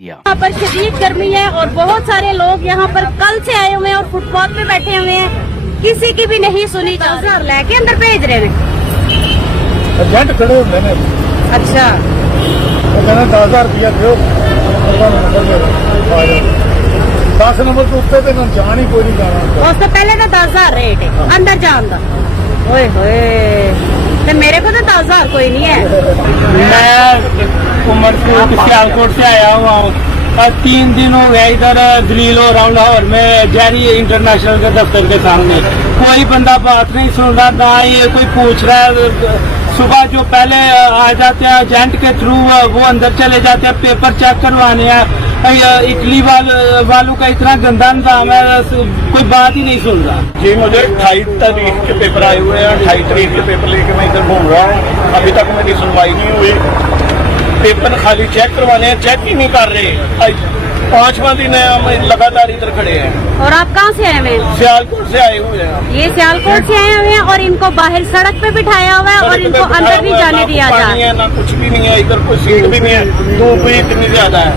यहाँ पर शदीद गर्मी है और बहुत सारे लोग यहाँ पर कल से आए हुए हैं और फुटपाथ पे बैठे हुए हैं। किसी की भी नहीं सुनी। 10,000 लेके अंदर भेज रहे हैं। एजेंट खड़े होंगे ने। अच्छा, 10,000 रुपया दो 10 नंबर तो उत्ते तो जान ही कोई नहीं जाना। उससे पहले तो 10,000 रेट है अंदर जान का। ओए होए, तो मेरे को तो 10,000 कोई नहीं है। मैं उमरपुर सियालकोट से आया हुआ हूँ। 3 दिन हो गए इधर दलीलो राउंड हावर में जैरी इंटरनेशनल के दफ्तर के सामने। कोई बंदा बात नहीं सुन रहा, ना ये कोई पूछ रहा है। सुबह जो पहले आ जाते हैं एजेंट के थ्रू वो अंदर चले जाते हैं पेपर चेक करवाने हैं। इटली वालों का इतना गंदा निजाम है, कोई बात ही नहीं सुन रहा। जी मुझे 28 तारीख के पेपर आए हुए हैं। 28 तारीख के पेपर लेके मैं इधर घूम रहा हूँ। अभी तक मेरी सुनवाई नहीं हुई। पेपर खाली चेक करवाने हैं, चेक ही नहीं कर रहे। 5वां दिन है, हम लगातार इधर खड़े हैं। और आप कहाँ से आए हुए हैं? सियालकोट से आए हुए हैं। ये सियालकोट से आए हुए हैं और इनको बाहर सड़क पे बिठाया हुआ है और इनको अंदर भी जाने दिया जा रहा है। ना कुछ भी नहीं है, इधर कोई सीट भी नहीं है। धूप भी इतनी ज्यादा है।